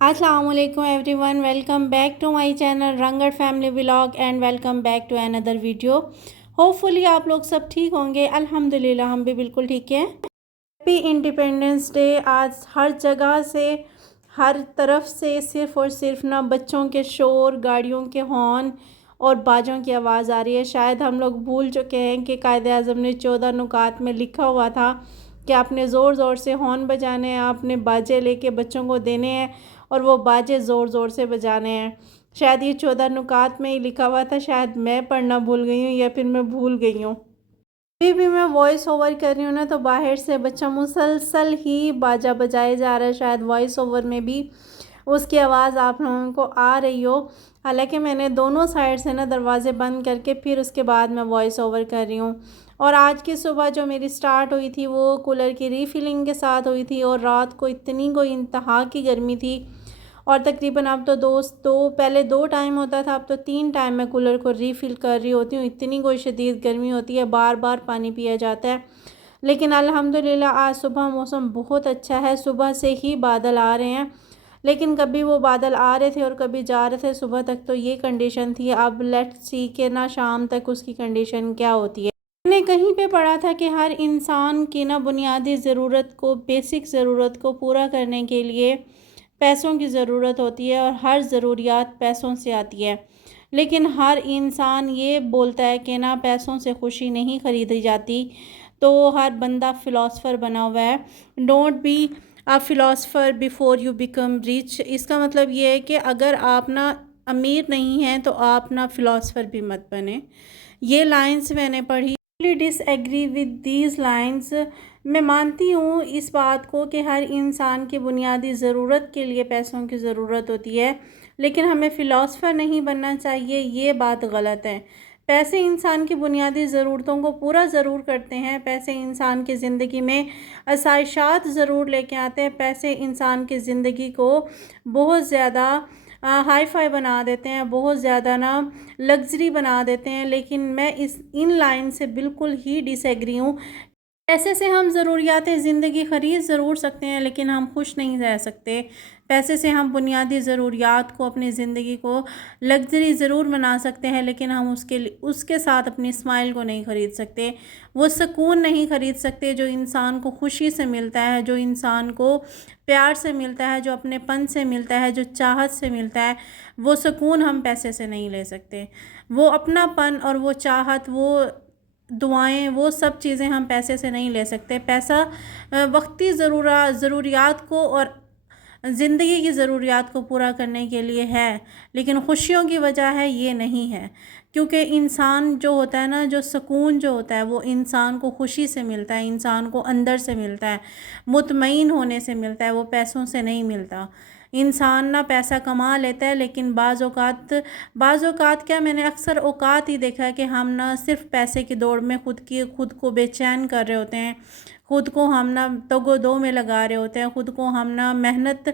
السلام علیکم everyone, welcome back to my channel رنگٹ family vlog and welcome back to another video. Hopefully آپ لوگ سب ٹھیک ہوں گے، الحمدللہ ہم بھی بالکل ٹھیک ہیں۔ Happy independence day. آج ہر جگہ سے، ہر طرف سے صرف اور صرف نہ بچوں کے شور، گاڑیوں کے ہارن اور باجوں کی آواز آ رہی ہے۔ شاید ہم لوگ بھول چکے ہیں کہ قائد اعظم نے 14 نکات میں لکھا ہوا تھا کہ آپ نے زور زور سے ہارن بجانے ہیں، آپ نے باجے لے کے بچوں کو دینے ہیں اور وہ باجے زور زور سے بجانے ہیں۔ شاید یہ 14 نکات میں ہی لکھا ہوا تھا، شاید میں پڑھنا بھول گئی ہوں یا پھر میں بھول گئی ہوں۔ ابھی بھی میں وائس اوور کر رہی ہوں نا، تو باہر سے بچہ مسلسل ہی باجا بجائے جا رہا ہے۔ شاید وائس اوور میں بھی اس کی آواز آپ لوگوں کو آ رہی ہو، حالانکہ میں نے دونوں سائڈ سے نا دروازے بند کر کے پھر اس کے بعد میں وائس اوور کر رہی ہوں۔ اور آج کی صبح جو میری سٹارٹ ہوئی تھی وہ کولر کی ری فلنگ کے ساتھ ہوئی تھی، اور رات کو اتنی کوئی انتہا کی گرمی تھی، اور تقریباً اب تو پہلے 2 ٹائم ہوتا تھا، اب تو 3 ٹائم میں کولر کو ری فل کر رہی ہوتی ہوں۔ اتنی کوئی شدید گرمی ہوتی ہے، بار بار پانی پیا جاتا ہے، لیکن الحمدللہ آج صبح موسم بہت اچھا ہے۔ صبح سے ہی بادل آ رہے ہیں، لیکن کبھی وہ بادل آ رہے تھے اور کبھی جا رہے تھے۔ صبح تک تو یہ کنڈیشن تھی، اب لیٹس سی کہ نا شام تک اس کی کنڈیشن کیا ہوتی ہے۔ میں نے کہیں پہ پڑھا تھا کہ ہر انسان کی نا بنیادی ضرورت کو، بیسک ضرورت کو پورا کرنے کے لیے پیسوں کی ضرورت ہوتی ہے، اور ہر ضروریات پیسوں سے آتی ہے، لیکن ہر انسان یہ بولتا ہے کہ نا پیسوں سے خوشی نہیں خریدی جاتی۔ تو ہر بندہ فلاسفر بنا ہوا ہے۔ Don't be a philosopher before you become rich. اس کا مطلب یہ ہے کہ اگر آپ نا امیر نہیں ہیں تو آپ نا فلاسفر بھی مت بنیں۔ یہ لائنز میں نے پڑھی۔ ڈس ایگری ود دیز لائنز۔ میں مانتی ہوں اس بات کو کہ ہر انسان کی بنیادی ضرورت کے لیے پیسوں کی ضرورت ہوتی ہے، لیکن ہمیں فلاسفر نہیں بننا چاہیے، یہ بات غلط ہے۔ پیسے انسان کی بنیادی ضرورتوں کو پورا ضرور کرتے ہیں، پیسے انسان کی زندگی میں آسائشات ضرور لے کے آتے ہیں، پیسے انسان کی زندگی کو بہت زیادہ ہائی فائی بنا دیتے ہیں، بہت زیادہ نا لگژری بنا دیتے ہیں، لیکن میں ان لائن سے بالکل ہی ڈس ایگری ہوں۔ پیسے سے ہم ضروریات زندگی خرید ضرور سکتے ہیں، لیکن ہم خوش نہیں رہ سکتے۔ پیسے سے ہم بنیادی ضروریات کو، اپنی زندگی کو لگژری ضرور بنا سکتے ہیں، لیکن ہم اس کے ساتھ اپنی اسمائل کو نہیں خرید سکتے، وہ سکون نہیں خرید سکتے جو انسان کو خوشی سے ملتا ہے، جو انسان کو پیار سے ملتا ہے، جو اپنے پن سے ملتا ہے، جو چاہت سے ملتا ہے۔ وہ سکون ہم پیسے سے نہیں لے سکتے، وہ اپنا پن اور وہ چاہت، وہ دعائیں، وہ سب چیزیں ہم پیسے سے نہیں لے سکتے۔ پیسہ وقتی ضروریات کو اور زندگی کی ضروریات کو پورا کرنے کے لیے ہے، لیکن خوشیوں کی وجہ ہے یہ نہیں ہے، کیونکہ انسان جو ہوتا ہے نا، جو سکون جو ہوتا ہے وہ انسان کو خوشی سے ملتا ہے، انسان کو اندر سے ملتا ہے، مطمئن ہونے سے ملتا ہے، وہ پیسوں سے نہیں ملتا۔ انسان نہ پیسہ کما لیتا ہے، لیکن بعض اوقات کیا، میں نے اکثر اوقات ہی دیکھا ہے کہ ہم نہ صرف پیسے کی دوڑ میں خود کو بے چین کر رہے ہوتے ہیں، خود کو ہم نہ تگ و دو میں لگا رہے ہوتے ہیں، خود کو ہم نہ محنت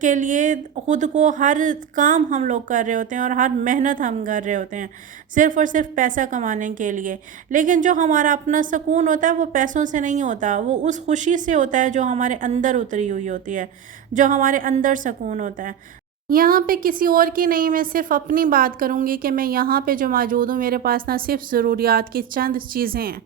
کے لیے، خود کو ہر کام ہم لوگ کر رہے ہوتے ہیں اور ہر محنت ہم کر رہے ہوتے ہیں صرف اور صرف پیسہ کمانے کے لیے، لیکن جو ہمارا اپنا سکون ہوتا ہے وہ پیسوں سے نہیں ہوتا، وہ اس خوشی سے ہوتا ہے جو ہمارے اندر اتری ہوئی ہوتی ہے، جو ہمارے اندر سکون ہوتا ہے۔ یہاں پہ کسی اور کی نہیں، میں صرف اپنی بات کروں گی کہ میں یہاں پہ جو موجود ہوں، میرے پاس نہ صرف ضروریات کی چند چیزیں ہیں،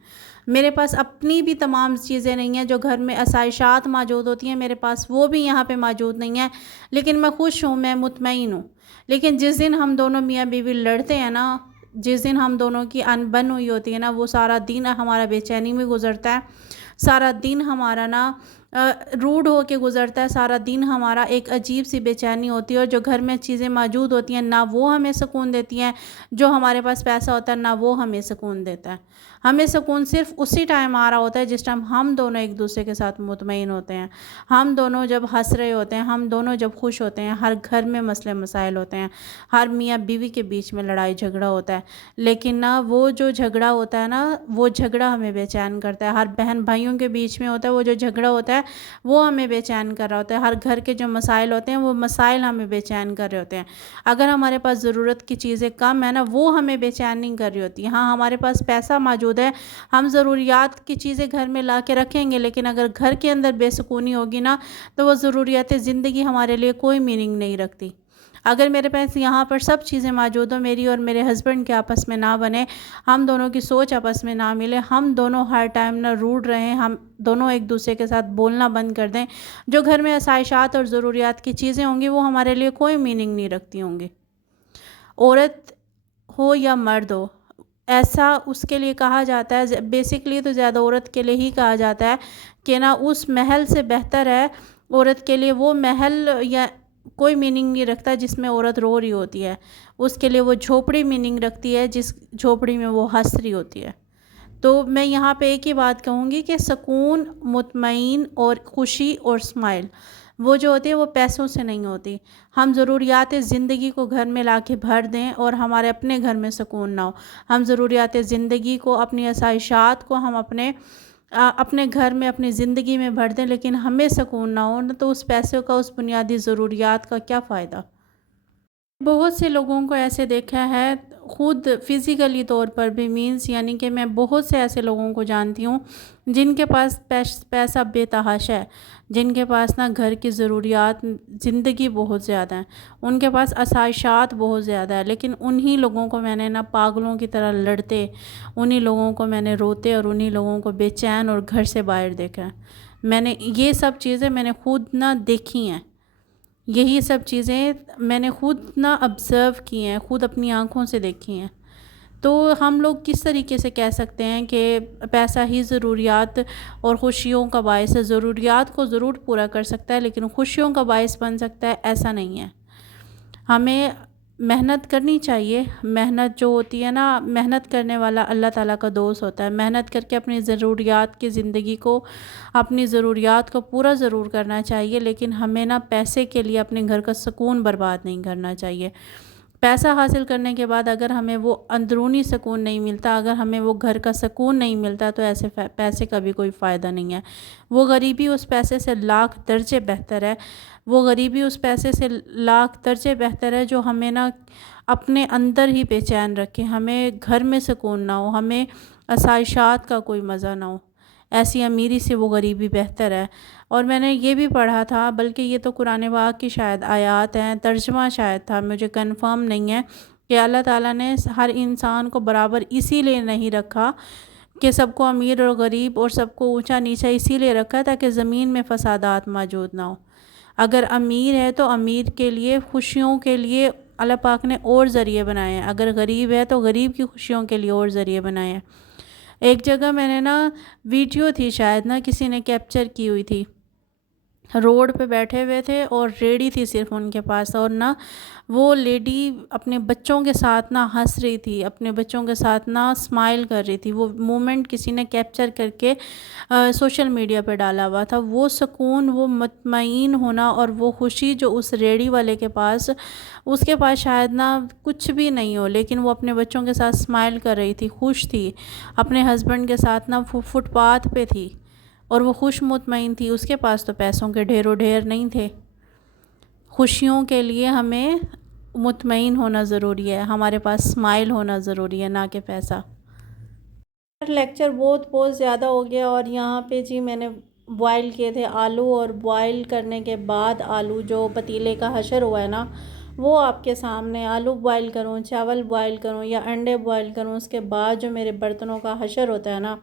میرے پاس اپنی بھی تمام چیزیں نہیں ہیں۔ جو گھر میں آسائشات موجود ہوتی ہیں میرے پاس وہ بھی یہاں پہ موجود نہیں ہیں، لیکن میں خوش ہوں، میں مطمئن ہوں۔ لیکن جس دن ہم دونوں میاں بیوی لڑتے ہیں نا، جس دن ہم دونوں کی انبن ہوئی ہوتی ہے نا، وہ سارا دن ہمارا بے چینی میں گزرتا ہے، سارا دن ہمارا نا روڈ ہو کے گزرتا ہے، سارا دن ہمارا ایک عجیب سی بے چینی ہوتی ہے، اور جو گھر میں چیزیں موجود ہوتی ہیں نہ وہ ہمیں سکون دیتی ہیں، جو ہمارے پاس پیسہ ہوتا ہے نہ وہ ہمیں سکون دیتا ہے۔ ہمیں سکون صرف اسی ٹائم آ رہا ہوتا ہے جس ٹائم ہم دونوں ایک دوسرے کے ساتھ مطمئن ہوتے ہیں، ہم دونوں جب ہنس رہے ہوتے ہیں، ہم دونوں جب خوش ہوتے ہیں۔ ہر گھر میں مسئلے مسائل ہوتے ہیں، ہر میاں بیوی کے بیچ میں لڑائی جھگڑا ہوتا ہے، لیکن نہ وہ جو جھگڑا ہوتا ہے نا، وہ جھگڑا ہمیں بے چین کرتا ہے۔ ہر بہن بھائیوں کے بیچ میں ہوتا ہے وہ جو جھگڑا ہوتا ہے، وہ ہمیں بے چین کر رہا ہوتا ہے، ہر گھر کے جو مسائل ہوتے ہیں وہ مسائل ہمیں بے چین کر رہے ہوتے ہیں۔ اگر ہمارے پاس ضرورت کی چیزیں کم ہیں نا، وہ ہمیں بے چین نہیں کر رہی ہوتی۔ ہاں ہمارے پاس پیسہ موجود ہے، ہم ضروریات کی چیزیں گھر میں لا کے رکھیں گے، لیکن اگر گھر کے اندر بے سکونی ہوگی نا تو وہ ضروریات زندگی ہمارے لیے کوئی میننگ نہیں رکھتی۔ اگر میرے پاس یہاں پر سب چیزیں موجود ہوں، میری اور میرے ہسبینڈ کے آپس میں نہ بنے، ہم دونوں کی سوچ آپس میں نہ ملے، ہم دونوں ہر ٹائم نہ روڈ رہیں، ہم دونوں ایک دوسرے کے ساتھ بولنا بند کر دیں، جو گھر میں آسائشات اور ضروریات کی چیزیں ہوں گی وہ ہمارے لیے کوئی میننگ نہیں رکھتی ہوں گی۔ عورت ہو یا مرد ہو، ایسا اس کے لیے کہا جاتا ہے، بیسکلی تو زیادہ عورت کے لیے ہی کہا جاتا ہے کہ نا اس محل سے بہتر ہے عورت کے لیے وہ محل، یا کوئی میننگ نہیں رکھتا جس میں عورت رو رہی ہوتی ہے، اس کے لیے وہ جھوپڑی میننگ رکھتی ہے جس جھوپڑی میں وہ ہنس رہی ہوتی ہے۔ تو میں یہاں پہ ایک ہی بات کہوں گی کہ سکون، مطمئن اور خوشی اور اسمائل وہ جو ہوتی ہے وہ پیسوں سے نہیں ہوتی۔ ہم ضروریات زندگی کو گھر میں لا کے بھر دیں اور ہمارے اپنے گھر میں سکون نہ ہو، ہم ضروریات زندگی کو، اپنی آسائشات کو ہم اپنے گھر میں، اپنی زندگی میں بھر دیں، لیکن ہمیں سکون نہ ہو، تو اس پیسے کا، اس بنیادی ضروریات کا کیا فائدہ؟ بہت سے لوگوں کو ایسے دیکھا ہے، خود فزیکلی طور پر بھی، یعنی کہ میں بہت سے ایسے لوگوں کو جانتی ہوں جن کے پاس پیسہ بے تحاشا ہے، جن کے پاس نا گھر کی ضروریات زندگی بہت زیادہ ہیں، ان کے پاس آسائشات بہت زیادہ ہے، لیکن انہی لوگوں کو میں نے نا پاگلوں کی طرح لڑتے، انہی لوگوں کو میں نے روتے اور انہی لوگوں کو بے چین اور گھر سے باہر دیکھا ہے۔ میں نے یہ سب چیزیں میں نے خود نہ دیکھی ہیں، یہی سب چیزیں میں نے خود نہ آبزرو کی ہیں، خود اپنی آنکھوں سے دیکھی ہیں۔ تو ہم لوگ کس طریقے سے کہہ سکتے ہیں کہ پیسہ ہی ضروریات اور خوشیوں کا باعث ہے؟ ضروریات کو ضرور پورا کر سکتا ہے لیکن خوشیوں کا باعث بن سکتا ہے، ایسا نہیں ہے۔ ہمیں محنت کرنی چاہیے، محنت جو ہوتی ہے نا، محنت کرنے والا اللہ تعالیٰ کا دوست ہوتا ہے، محنت کر کے اپنی ضروریات کی زندگی کو، اپنی ضروریات کو پورا ضرور کرنا چاہیے، لیکن ہمیں نا پیسے کے لیے اپنے گھر کا سکون برباد نہیں کرنا چاہیے۔ پیسہ حاصل کرنے کے بعد اگر ہمیں وہ اندرونی سکون نہیں ملتا، اگر ہمیں وہ گھر کا سکون نہیں ملتا، تو ایسے پیسے کا بھی کوئی فائدہ نہیں ہے۔ وہ غریبی اس پیسے سے لاکھ درجے بہتر ہے، وہ غریبی اس پیسے سے لاکھ درجے بہتر ہے جو ہمیں نا اپنے اندر ہی بے چین رکھے، ہمیں گھر میں سکون نہ ہو، ہمیں آسائشات کا کوئی مزہ نہ ہو۔ ایسی امیری سے وہ غریبی بہتر ہے۔ اور میں نے یہ بھی پڑھا تھا، بلکہ یہ تو قرآن پاک کی شاید آیات ہیں، ترجمہ شاید تھا، مجھے کنفرم نہیں ہے، کہ اللہ تعالیٰ نے ہر انسان کو برابر اسی لیے نہیں رکھا کہ سب کو امیر اور غریب اور سب کو اونچا نیچا اسی لیے رکھا تاکہ زمین میں فسادات موجود نہ ہو۔ اگر امیر ہے تو امیر کے لیے خوشیوں کے لیے اللہ پاک نے اور ذریعے بنائے ہیں، اگر غریب ہے تو غریب کی خوشیوں کے لیے اور ذریعے بنائے ہیں۔ ایک جگہ میں نے نا ویڈیو تھی، شاید نا کسی نے کیپچر کی ہوئی تھی، روڈ پہ بیٹھے ہوئے تھے اور ریڑھی تھی صرف ان کے پاس، اور نا وہ لیڈی اپنے بچوں کے ساتھ نا ہنس رہی تھی، اپنے بچوں کے ساتھ نا اسمائل کر رہی تھی۔ وہ مومنٹ کسی نے کیپچر کر کے سوشل میڈیا پہ ڈالا ہوا تھا۔ وہ سکون، وہ مطمئن ہونا اور وہ خوشی جو اس ریڑھی والے کے پاس، اس کے پاس شاید نا کچھ بھی نہیں ہو، لیکن وہ اپنے بچوں کے ساتھ اسمائل کر رہی تھی، خوش تھی، اپنے ہسبینڈ کے ساتھ نا فٹ پاتھ پہ تھی اور وہ خوش مطمئن تھی۔ اس کے پاس تو پیسوں کے ڈھیر نہیں تھے۔ خوشیوں کے لیے ہمیں مطمئن ہونا ضروری ہے، ہمارے پاس اسمائل ہونا ضروری ہے، نہ کہ پیسہ۔ لیکچر بہت زیادہ ہو گیا، اور یہاں پہ جی میں نے بوائل کیے تھے آلو، اور بوائل کرنے کے بعد آلو جو پتیلے کا حشر ہوا ہے نا، وہ آپ کے سامنے، آلو بوائل کروں، چاول بوائل کروں یا انڈے بوائل کروں، اس کے بعد جو میرے برتنوں کا حشر ہوتا ہے نا،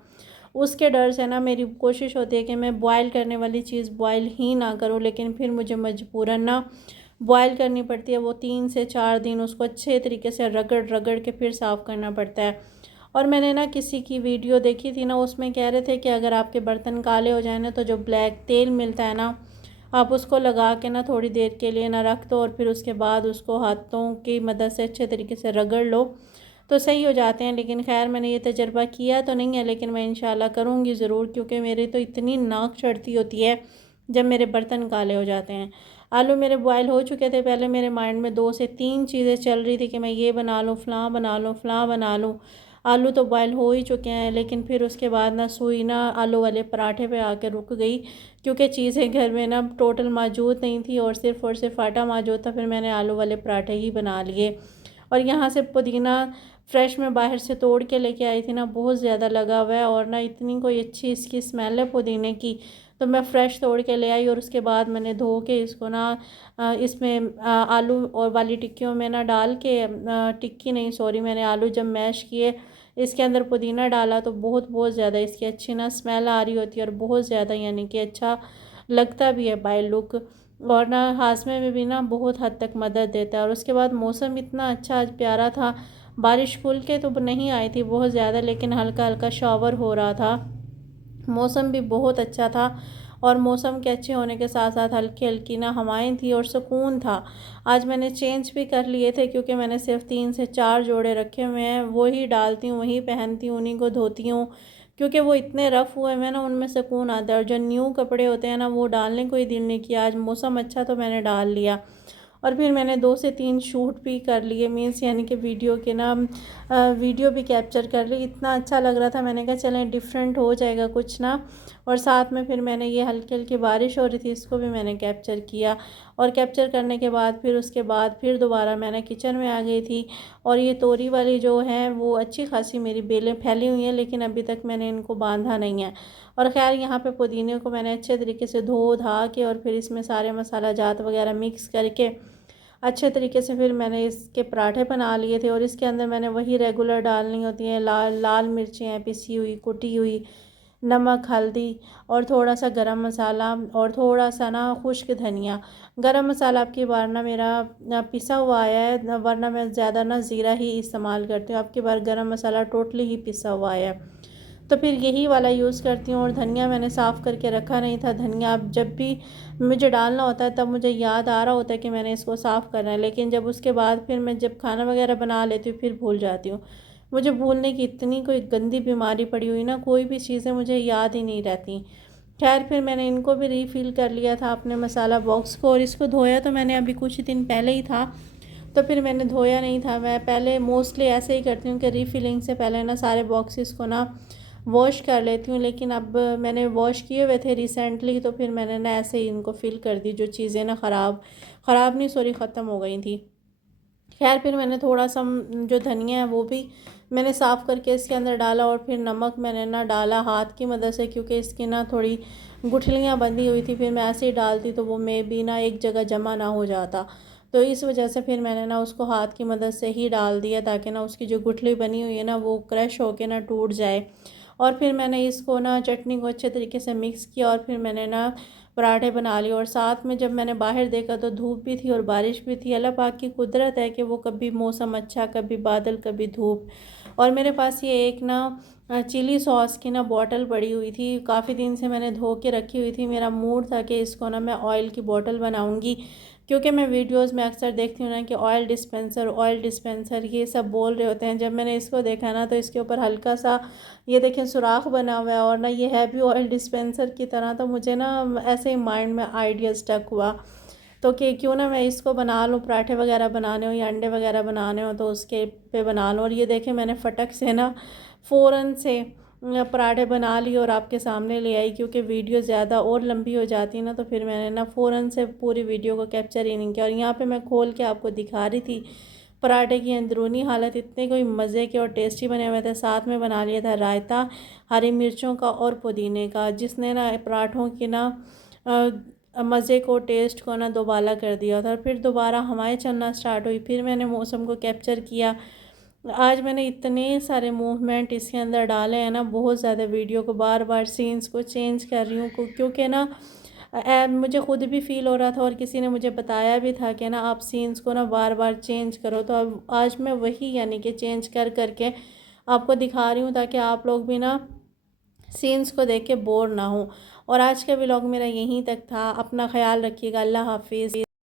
اس کے ڈر سے نا میری کوشش ہوتی ہے کہ میں بوائل کرنے والی چیز بوائل ہی نہ کروں، لیکن پھر مجھے مجبوراً نا بوائل کرنی پڑتی ہے۔ وہ 3 سے 4 دن اس کو اچھے طریقے سے رگڑ کے پھر صاف کرنا پڑتا ہے۔ اور میں نے نا کسی کی ویڈیو دیکھی تھی نا، اس میں کہہ رہے تھے کہ اگر آپ کے برتن کالے ہو جائیں نا، تو جو بلیک تیل ملتا ہے نا، آپ اس کو لگا کے نا تھوڑی دیر کے لیے نا رکھ دو، اور پھر اس کے بعد اس کو ہاتھوں کی مدد سے اچھے طریقے سے رگڑ لو تو صحیح ہو جاتے ہیں۔ لیکن خیر میں نے یہ تجربہ کیا تو نہیں ہے، لیکن میں انشاءاللہ کروں گی ضرور، کیونکہ میری تو اتنی ناک چڑھتی ہوتی ہے جب میرے برتن کالے ہو جاتے ہیں۔ آلو میرے بوائل ہو چکے تھے، پہلے میرے مائنڈ میں 2 سے 3 چیزیں چل رہی تھی کہ میں یہ بنا لوں، فلاں بنا لوں، فلاں بنا لوں۔ آلو تو بوائل ہو ہی چکے ہیں، لیکن پھر اس کے بعد نا سوئی نا آلو والے پراٹھے پہ آ کے رک گئی، کیونکہ چیزیں گھر میں نا ٹوٹل موجود نہیں تھی اور صرف آٹا موجود تھا۔ پھر میں نے آلو والے پراٹھے ہی بنا لیے۔ اور یہاں سے پودینہ فریش میں باہر سے توڑ کے لے کے آئی تھی نا، بہت زیادہ لگا ہوا ہے اور نا اتنی کوئی اچھی اس کی اسمیل ہے پودینے کی، تو میں فریش توڑ کے لے آئی اور اس کے بعد میں نے دھو کے اس کو نا اس میں آلو اور والی ٹکیوں میں نا ڈال کے ٹکی نہیں سوری میں نے آلو جب میش کیے اس کے اندر پودینہ ڈالا تو بہت زیادہ اس کی اچھی نا اسمیل آ رہی ہوتی ہے اور بہت زیادہ یعنی کہ اچھا لگتا بھی ہے بائی لک، اور نا ہاضمے میں بھی نا بہت حد تک مدد دیتا ہے۔ اور اس کے بعد موسم اتنا اچھا آج پیارا تھا، بارش کھل کے تو نہیں آئی تھی بہت زیادہ، لیکن ہلکا ہلکا شاور ہو رہا تھا، موسم بھی بہت اچھا تھا، اور موسم کے اچھے ہونے کے ساتھ ساتھ ہلکی ہلکی نا ہوائیں تھی اور سکون تھا۔ آج میں نے چینج بھی کر لیے تھے کیونکہ میں نے صرف 3 سے 4 جوڑے رکھے ہوئے ہیں، وہی ڈالتی ہوں وہی پہنتی ہوں، انہیں کو دھوتی ہوں، کیونکہ وہ اتنے رف ہوئے میں نا ان میں سکون آتا ہے، اور جو نیو کپڑے ہوتے ہیں نا وہ ڈالنے کوئی دل نہیں کیا، آج موسم اچھا تو میں نے ڈال لیا۔ اور پھر میں نے 2 سے 3 شوٹ بھی کر لیے، مینس یعنی کہ ویڈیو کے نا ویڈیو بھی کیپچر کر لی، اتنا اچھا لگ رہا تھا، میں نے کہا چلیں ڈیفرنٹ ہو جائے گا کچھ نا، اور ساتھ میں پھر میں نے یہ ہلکی ہلکی بارش ہو رہی تھی اس کو بھی میں نے کیپچر کیا، اور کیپچر کرنے کے بعد پھر اس کے بعد پھر دوبارہ میں نے کچن میں آ گئی تھی، اور یہ توری والی جو ہیں وہ اچھی خاصی میری بیلیں پھیلی ہوئی ہیں، لیکن ابھی تک میں نے ان کو باندھا نہیں ہے۔ اور خیر یہاں پہ پودینے کو میں نے اچھے طریقے سے دھو دھا کے اور پھر اس میں سارے مسالہ جات وغیرہ مکس کر کے اچھے طریقے سے پھر میں نے اس کے پراٹھے بنا لیے تھے، اور اس کے اندر میں نے وہی ریگولر ڈالنی ہوتی ہیں، لال مرچیں ہیں پسی ہوئی کٹی ہوئی، نمک ہلدی اور تھوڑا سا گرم مسالہ اور تھوڑا سا نا خشک دھنیا۔ گرم مسالہ اب کی بار نا میرا پسا ہوا آیا ہے، ورنہ میں زیادہ نا زیرہ ہی استعمال کرتی ہوں، اب کی بار گرم مسالہ ٹوٹلی ہی پسا ہوا آیا ہے تو پھر یہی والا یوز کرتی ہوں۔ اور دھنیا میں نے صاف کر کے رکھا نہیں تھا، دھنیا اب جب بھی مجھے ڈالنا ہوتا ہے تب مجھے یاد آ رہا ہوتا ہے کہ میں نے اس کو صاف کرنا ہے، لیکن جب اس کے بعد پھر میں جب کھانا وغیرہ بنا لیتی ہوں پھر بھول جاتی ہوں، مجھے بھولنے کی اتنی کوئی گندی بیماری پڑی ہوئی نا، کوئی بھی چیزیں مجھے یاد ہی نہیں رہتی۔ خیر پھر میں نے ان کو بھی ریفل کر لیا تھا اپنے مسالہ باکس کو، اور اس کو دھویا تو میں نے ابھی کچھ دن پہلے ہی تھا، تو پھر میں نے دھویا نہیں تھا، میں پہلے موسٹلی ایسے ہی کرتی ہوں کہ ریفلنگ سے پہلے نا سارے باکسز کو نا واش کر لیتی ہوں، لیکن اب میں نے واش کیے ہوئے تھے ریسنٹلی تو پھر میں نے نا ایسے ہی ان کو فل کر دی، جو چیزیں نا خراب نہیں سوری ختم ہو گئی تھی۔ خیر پھر میں نے تھوڑا سا جو دھنیا ہے وہ بھی میں نے صاف کر کے اس کے اندر ڈالا، اور پھر نمک میں نے نا ڈالا ہاتھ کی مدد سے، کیونکہ اس کی نا تھوڑی گٹھلیاں بندھی ہوئی تھی، پھر میں ایسے ہی ڈالتی تو وہ میں بھی نا ایک جگہ جمع نہ ہو جاتا، تو اس وجہ سے پھر میں نے نا اس کو ہاتھ کی مدد سے ہی ڈال دیا تاکہ نا اس کی جو گٹھلی بنی ہوئی ہے نا وہ کرش ہو کے نا ٹوٹ جائے۔ اور پھر میں نے اس کو نا چٹنی کو اچھے طریقے سے مکس کیا، اور پھر میں نے نا پراٹھے بنا لیے، اور ساتھ میں جب میں نے باہر دیکھا تو دھوپ بھی تھی اور بارش بھی تھی، اللہ پاک کی قدرت ہے کہ وہ کبھی موسم اچھا کبھی بادل کبھی دھوپ۔ اور میرے پاس یہ ایک نا چلی ساس کی نا بوٹل پڑی ہوئی تھی، کافی دن سے میں نے دھو کے رکھی ہوئی تھی، میرا موڈ تھا کہ اس کو نا میں آئل کی بوٹل بناؤں گی، کیونکہ میں ویڈیوز میں اکثر دیکھتی ہوں نا کہ آئل ڈسپینسر یہ سب بول رہے ہوتے ہیں، جب میں نے اس کو دیکھا نا تو اس کے اوپر ہلکا سا یہ دیکھیں سوراخ بنا ہوا ہے، اور نا یہ ہے بھی آئل ڈسپینسر کی طرح، تو مجھے نا ایسے ہی مائنڈ میں آئیڈیا اسٹک ہوا تو کہ کیوں نہ میں اس کو بنا لوں، پراٹھے وغیرہ بنانے ہو یا انڈے وغیرہ بنانے ہو تو اس کے پہ بنا لوں۔ اور یہ دیکھیں میں نے فٹک سے نا فوراً سے پراٹھے بنا لی اور آپ کے سامنے لے آئی، کیونکہ ویڈیو زیادہ اور لمبی ہو جاتی نا تو پھر میں نے نا فوراً سے پوری ویڈیو کو کیپچر ہی نہیں کیا، اور یہاں پہ میں کھول کے آپ کو دکھا رہی تھی پراٹھے کی اندرونی حالت، اتنے کوئی مزے کے اور ٹیسٹی بنے ہوئے تھے، ساتھ میں بنا لیا تھا رائتا ہری مرچوں کا اور پودینے کا، جس نے نا پراٹھوں کی نا مزے کو ٹیسٹ کو نا دوبالا کر دیا تھا، اور پھر دوبارہ ہوائیں چلنا سٹارٹ ہوئی، پھر میں نے موسم کو کیپچر کیا۔ آج میں نے اتنے سارے موومنٹ اس کے اندر ڈالے ہیں نا، بہت زیادہ ویڈیو کو بار بار سینز کو چینج کر رہی ہوں، کیونکہ نا مجھے خود بھی فیل ہو رہا تھا اور کسی نے مجھے بتایا بھی تھا کہ نا آپ سینز کو نا بار بار چینج کرو، تو اب آج میں وہی یعنی کہ چینج کر کے آپ کو دکھا رہی ہوں تاکہ آپ لوگ بھی نا سینز کو دیکھ کے بور نہ ہوں۔ اور آج کا ولاگ میرا یہیں تک تھا، اپنا خیال رکھیے گا، اللہ حافظ۔